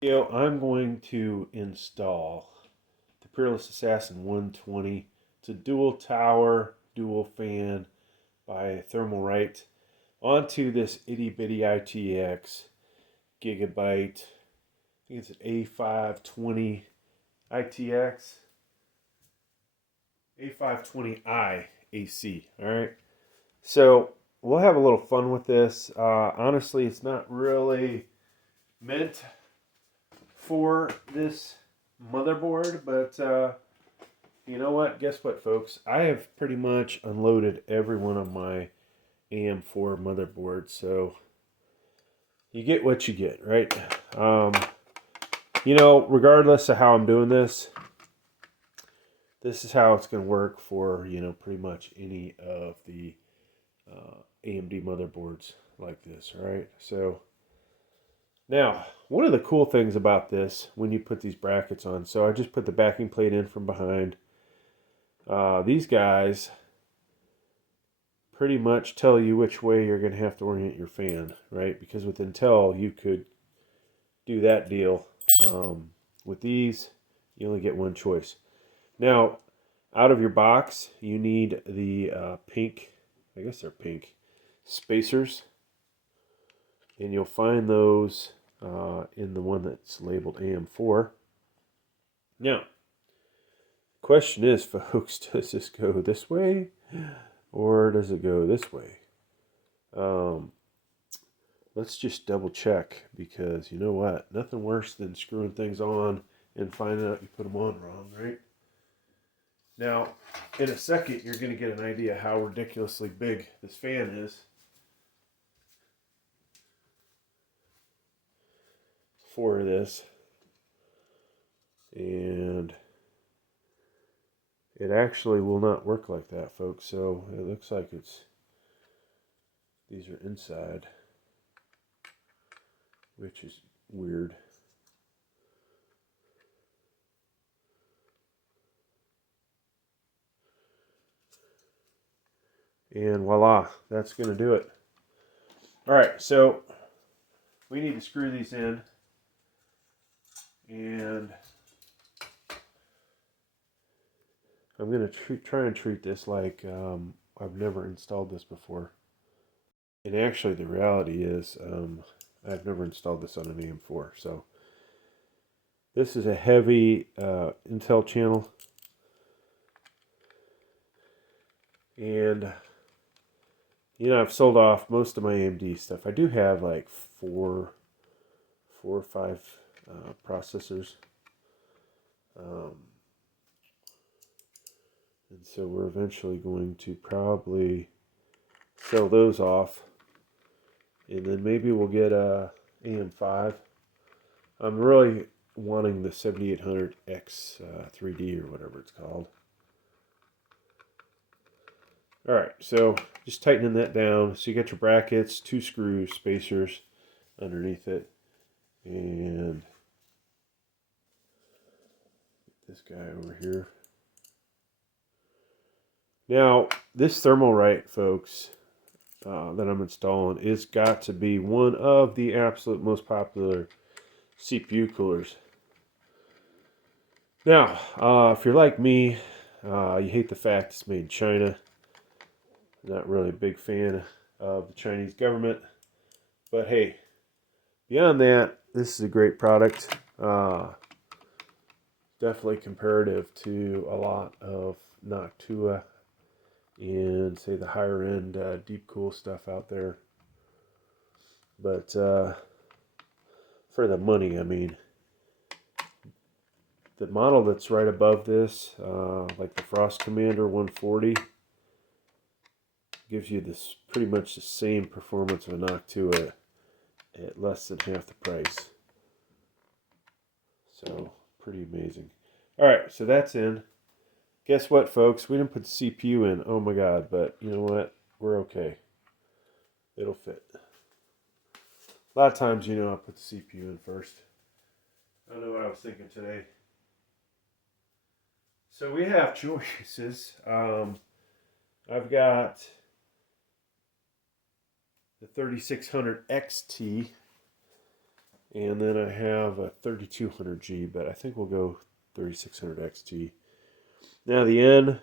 I'm going to install the Peerless Assassin 120. It's a dual tower, dual fan by Thermalright onto this itty bitty ITX gigabyte. I think it's an A520 ITX, A520i AC. All right. So we'll have a little fun with this. Honestly, it's not really meant for this motherboard, but you know what? Guess what, folks? I have pretty much unloaded every one of my AM4 motherboards, so you get what you get, right? Regardless of how I'm doing this, this is how it's going to work for, pretty much any of the AMD motherboards like this, right? So now, one of the cool things about this, when you put these brackets on, so I just put the backing plate in from behind. These guys pretty much tell you which way you're going to have to orient your fan, right? Because with Intel, you could do that deal. With these, you only get one choice. Now, out of your box, you need the pink, I guess they're pink, spacers. And you'll find those in the one that's labeled AM4. Now, question is, folks, does this go this way or does it go this way? Let's just double check, because you know what? Nothing worse than screwing things on and finding out you put them on wrong, right? Now, in a second, you're going to get an idea how ridiculously big this fan is for this. And it actually will not work like that, folks. So it looks like these are inside, which is weird. And voila, that's going to do it. All right, so we need to screw these in. And I'm going to try and treat this like I've never installed this before. And actually, the reality is I've never installed this on an AM4. So this is a heavy Intel channel. And, I've sold off most of my AMD stuff. I do have like four or five processors. And so we're eventually going to probably sell those off. And then maybe we'll get a AM5. I'm really wanting the 7800X 3D or whatever it's called. All right, so just tightening that down. So you got your brackets, 2 screws, spacers underneath it, and this guy over here. Now, this Thermalright, folks, that I'm installing is got to be one of the absolute most popular CPU coolers. Now, if you're like me, you hate the fact it's made in China. Not really a big fan of the Chinese government. But hey, beyond that, this is a great product. Definitely comparative to a lot of Noctua and, say, the higher end deep cool stuff out there. But for the money, I mean, the model that's right above this, like the Frost Commander 140, gives you this pretty much the same performance of a Noctua at less than half the price. So pretty amazing. All right, so that's in. Guess what, folks? We didn't put the CPU in. Oh my God! But you know what? We're okay. It'll fit. A lot of times, I put the CPU in first. I don't know what I was thinking today. So we have choices. I've got the 3600 XT, And then I have a 3200G, but I think we'll go 3600 XT. Now the N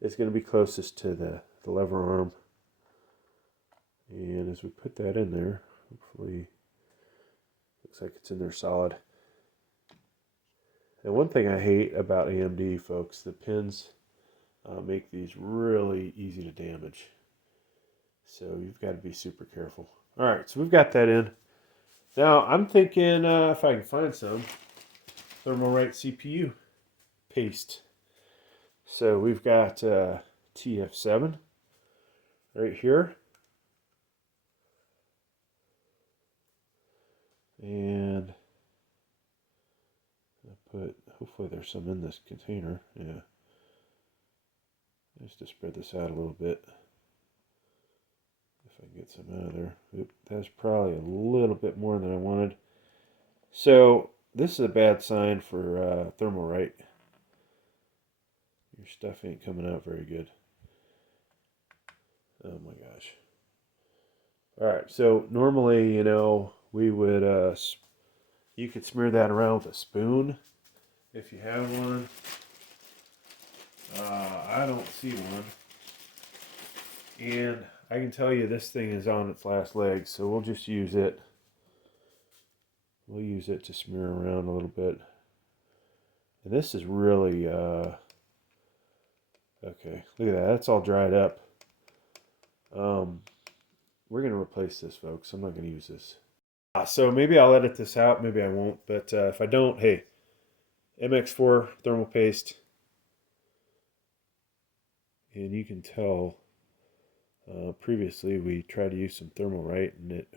is going to be closest to the lever arm. And as we put that in there, hopefully, looks like it's in there solid. And one thing I hate about AMD, folks, the pins make these really easy to damage. So you've got to be super careful. All right, so we've got that in. Now I'm thinking if I can find some Thermalright CPU paste. So we've got TF7 right here. And hopefully there's some in this container. Yeah. Just to spread this out a little bit. If I can get some out of there. Oop, that's probably a little bit more than I wanted. So this is a bad sign for Thermalright. Your stuff ain't coming out very good. Oh my gosh. Alright, so normally, you know, we would, you could smear that around with a spoon if you have one. I don't see one. And I can tell you this thing is on its last legs, so we'll just use it. We'll use it to smear around a little bit. And this is really, okay, look at that, that's all dried up. We're going to replace this, folks. I'm not going to use this. So maybe I'll edit this out, maybe I won't, but if I don't, hey, MX4 thermal paste. And you can tell previously we tried to use some Thermalright and it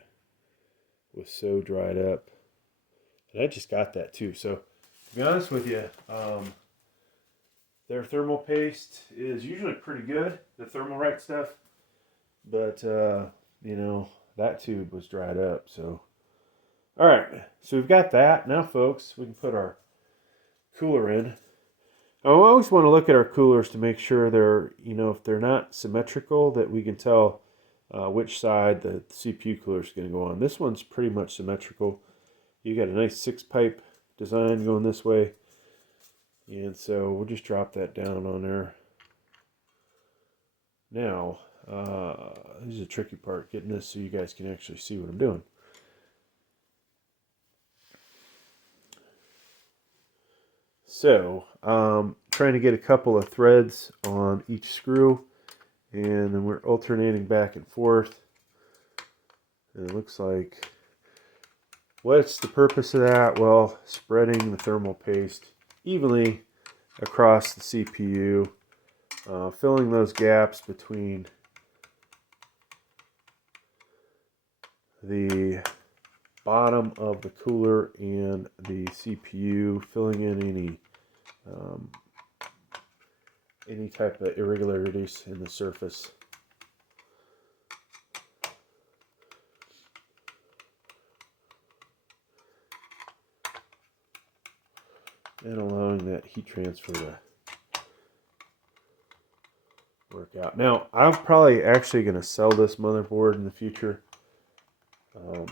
was so dried up. And I just got that too. So to be honest with you, their thermal paste is usually pretty good, the Thermalright stuff. But, you know, that tube was dried up. So, all right. So we've got that. Now, folks, we can put our cooler in. I always want to look at our coolers to make sure they're, you know, if they're not symmetrical, that we can tell which side the CPU cooler is going to go on. This one's pretty much symmetrical. You got a nice 6-pipe design going this way. And so we'll just drop that down on there. Now, this is a tricky part, getting this so you guys can actually see what I'm doing. So, trying to get a couple of threads on each screw, and then we're alternating back and forth. And it looks like, what's the purpose of that? Well, spreading the thermal paste evenly across the CPU, filling those gaps between the bottom of the cooler and the CPU, filling in any type of irregularities in the surface. And allowing that heat transfer to work out. Now, I'm probably actually going to sell this motherboard in the future.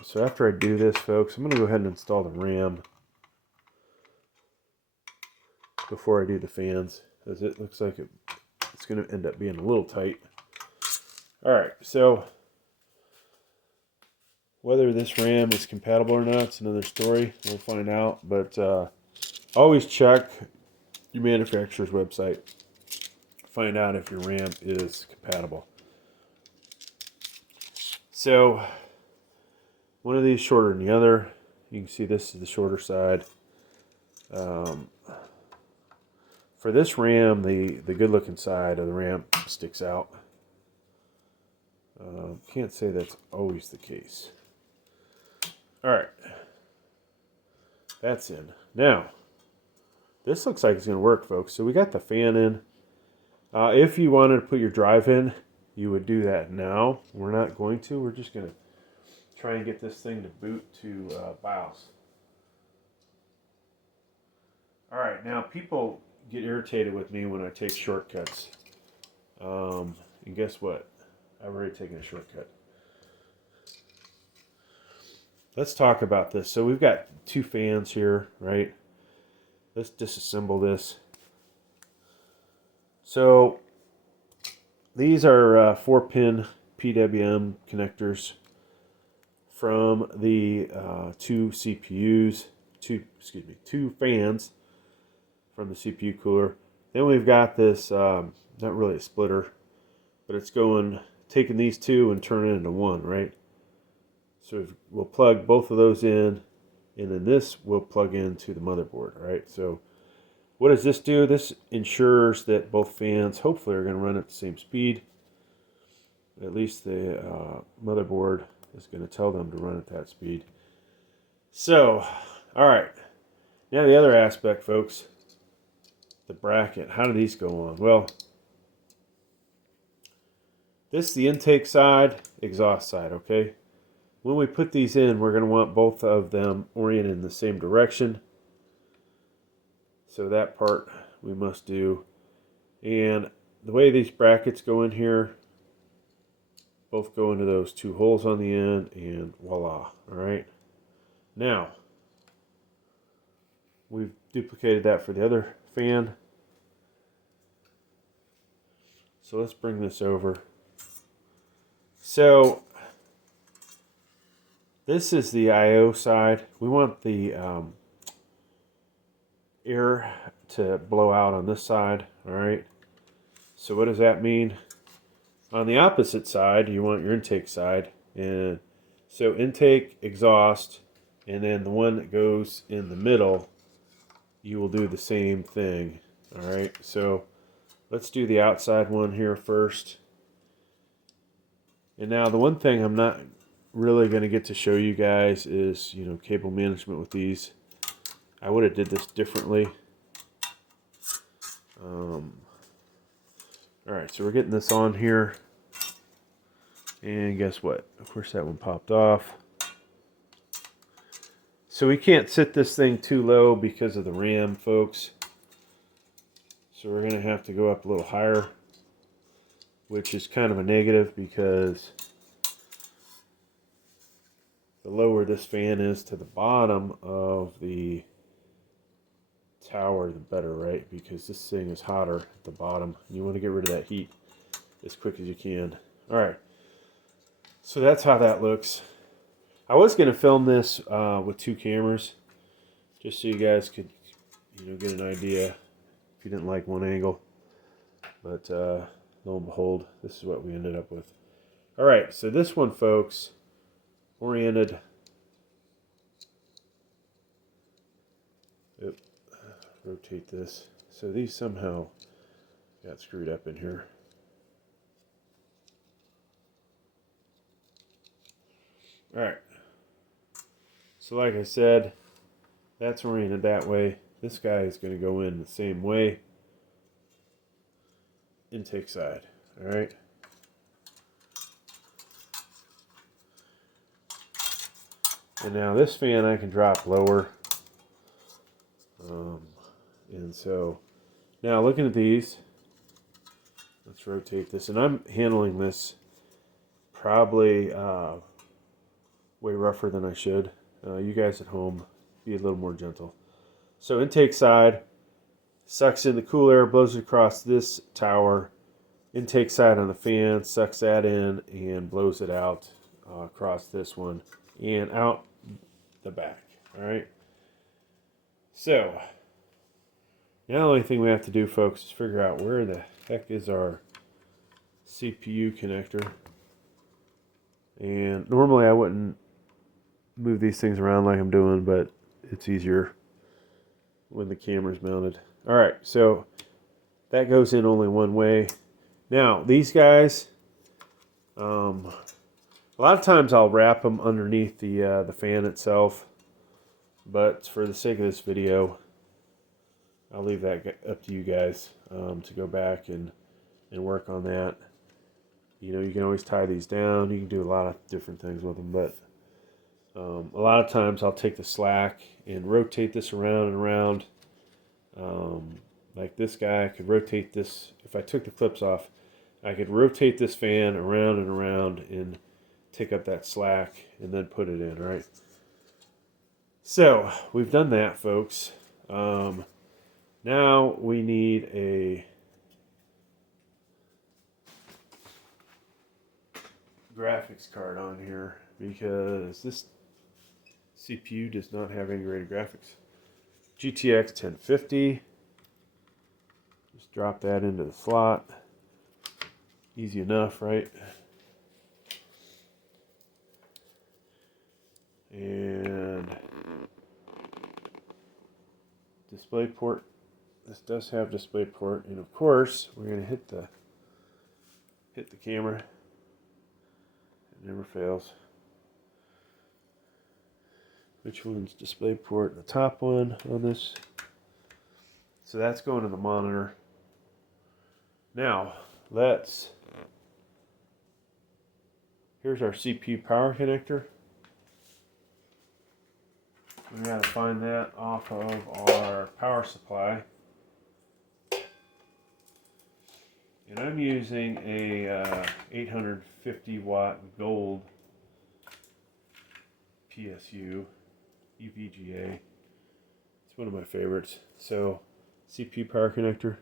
So after I do this, folks, I'm going to go ahead and install the RAM before I do the fans, as it looks like it's going to end up being a little tight. Alright, so whether this RAM is compatible or not, it's another story. We'll find out, but always check your manufacturer's website. Find out if your RAM is compatible. So one of these shorter than the other. You can see this is the shorter side. For this RAM, the good looking side of the RAM sticks out. Can't say that's always the case. Alright. That's in. Now, this looks like it's going to work, folks. So we got the fan in. If you wanted to put your drive in, you would do that now. We're not going to. We're just going to try and get this thing to boot to BIOS. Alright, now people get irritated with me when I take shortcuts. And guess what? I've already taken a shortcut. let's talk about this. So we've got two fans here, right? Let's disassemble this. So these are 4-pin PWM connectors from the two fans from the CPU cooler. Then we've got this, not really a splitter, but it's taking these two and turning it into one, right? So we'll plug both of those in, and then this will plug into the motherboard, right? So what does this do? This ensures that both fans hopefully are going to run at the same speed. At least the motherboard is going to tell them to run at that speed. So, all right. Now the other aspect, folks, the bracket. How do these go on? Well, this is the intake side, exhaust side, okay? When we put these in, we're going to want both of them oriented in the same direction. So that part we must do. And the way these brackets go in here, both go into those two holes on the end, and voila. All right. Now, we've duplicated that for the other fan. So let's bring this over. So this is the I/O side. We want the air to blow out on this side. All right. So what does that mean? On the opposite side, you want your intake side. And so intake, exhaust, and then the one that goes in the middle, you will do the same thing. All right. So let's do the outside one here first. And now the one thing I'm not really going to get to show you guys is, you know, cable management with these. I would have did this differently. All right, so we're getting this on here. And guess what? Of course, that one popped off. So we can't sit this thing too low because of the RAM, folks. So we're going to have to go up a little higher, which is kind of a negative because the lower this fan is to the bottom of the tower, the better, right? Because this thing is hotter at the bottom. You want to get rid of that heat as quick as you can. All right. So that's how that looks. I was going to film this with two cameras, just so you guys could, you know, get an idea if you didn't like one angle. But lo and behold, this is what we ended up with. All right, so this one, folks, oriented. Oop, rotate this. So these somehow got screwed up in here. All right. So like I said, that's oriented that way. This guy is going to go in the same way. Intake side. All right. And now this fan I can drop lower. And so now looking at these, let's rotate this. And I'm handling this probably way rougher than I should. You guys at home, be a little more gentle. So intake side, sucks in the cool air, blows it across this tower. Intake side on the fan, sucks that in and blows it out across this one and out the back. All right. So now the only thing we have to do, folks, is figure out where the heck is our CPU connector. And normally I wouldn't move these things around like I'm doing, but it's easier when the camera's mounted. All right, so that goes in only one way. Now these guys, a lot of times I'll wrap them underneath the fan itself, but for the sake of this video, I'll leave that up to you guys to go back and work on that. You know, you can always tie these down. You can do a lot of different things with them, but a lot of times I'll take the slack and rotate this around and around. Like this guy, I could rotate this. If I took the clips off, I could rotate this fan around and around and take up that slack and then put it in, right? So we've done that, folks. Now we need a graphics card on here because this CPU does not have integrated graphics. GTX 1050. Just drop that into the slot. Easy enough, right? And display port. This does have display port, and of course we're going to hit the camera. It never fails. Which one's display port? The top one on this. So that's going to the monitor. Now, here's our CPU power connector. We gotta find that off of our power supply. And I'm using a 850 watt gold PSU EVGA. It's one of my favorites. So CPU power connector.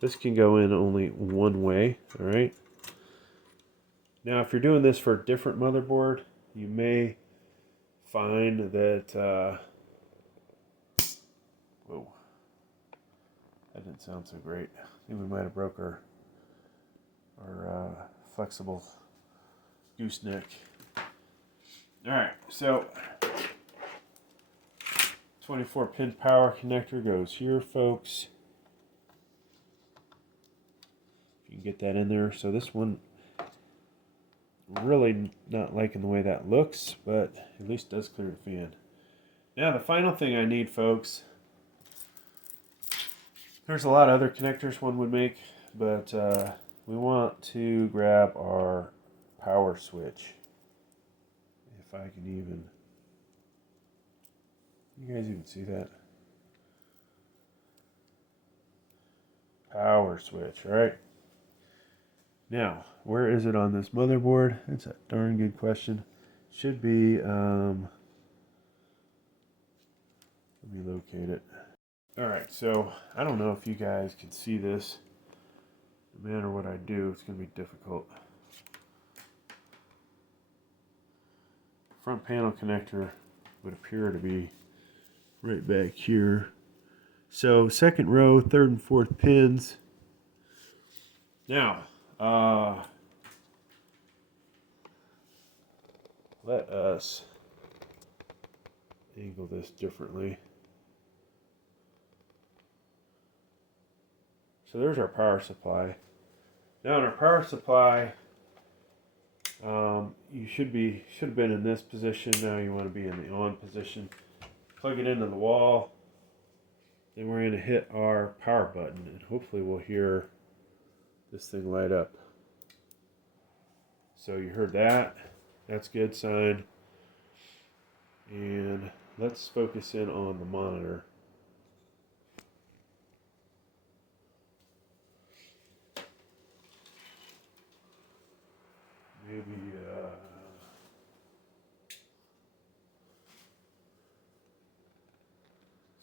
This can go in only one way, all right? Now, if you're doing this for a different motherboard, you may find that, whoa, that didn't sound so great. I think we might have broke our flexible gooseneck. All right, so 24 pin power connector goes here, folks. You can get that in there. So this one, really not liking the way that looks, but at least does clear the fan. Now the final thing I need, folks, there's a lot of other connectors one would make, but we want to grab our power switch. If I can even, you guys even see that? Power switch, all right? Now, where is it on this motherboard? That's a darn good question. Should be, let me locate it. All right, so I don't know if you guys can see this. No matter what I do, it's going to be difficult. Front panel connector would appear to be right back here. So second row, third and fourth pins. Now, let us angle this differently. So there's our power supply. Now in our power supply, you should have been in this position. Now you want to be in the on position. Plug it into the wall. Then we're going to hit our power button, and hopefully we'll hear this thing light up. So you heard that. That's a good sign. And let's focus in on the monitor. Maybe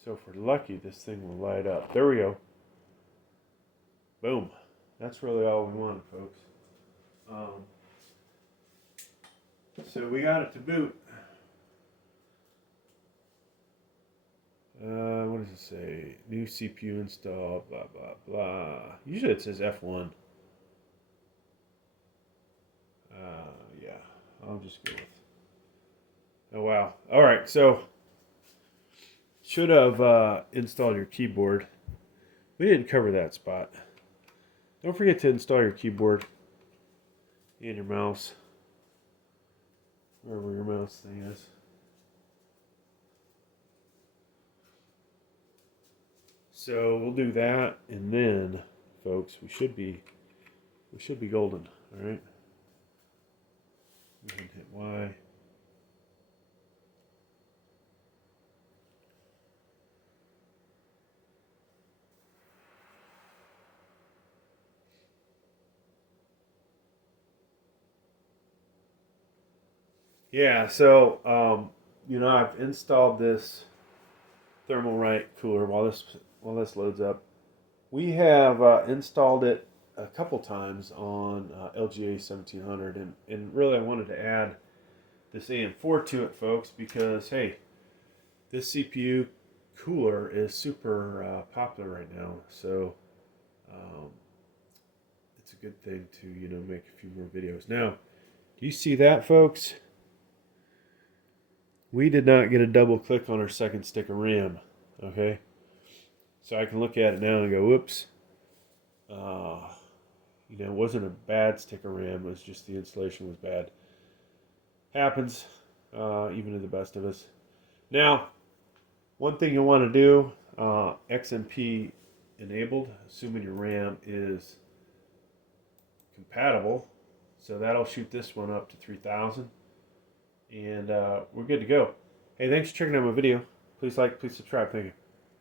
so if we're lucky, this thing will light up. There we go. Boom. That's really all we wanted, folks. So we got it to boot. What does it say? New CPU install, blah, blah, blah. Usually it says F1. Yeah, I'll just go with. Oh, wow. All right, so should have installed your keyboard. We didn't cover that spot. Don't forget to install your keyboard and your mouse, wherever your mouse thing is. So we'll do that, and then, folks, we should be golden. All right. We can hit Y. Yeah, so you know, I've installed this Thermalright cooler while this loads up. We have installed it a couple times on LGA 1700, and really I wanted to add this AM4 to it, folks, because hey, this CPU cooler is super popular right now, so it's a good thing to, you know, make a few more videos. Now, do you see that, folks? We did not get a double click on our second stick of RAM, okay? So I can look at it now and go, whoops. You know, it wasn't a bad stick of RAM, it was just the installation was bad. Happens, even to the best of us. Now, one thing you'll want to do, XMP enabled, assuming your RAM is compatible. So that'll shoot this one up to 3000. And we're good to go. Hey, thanks for checking out my video. Please like, please subscribe. Thank you.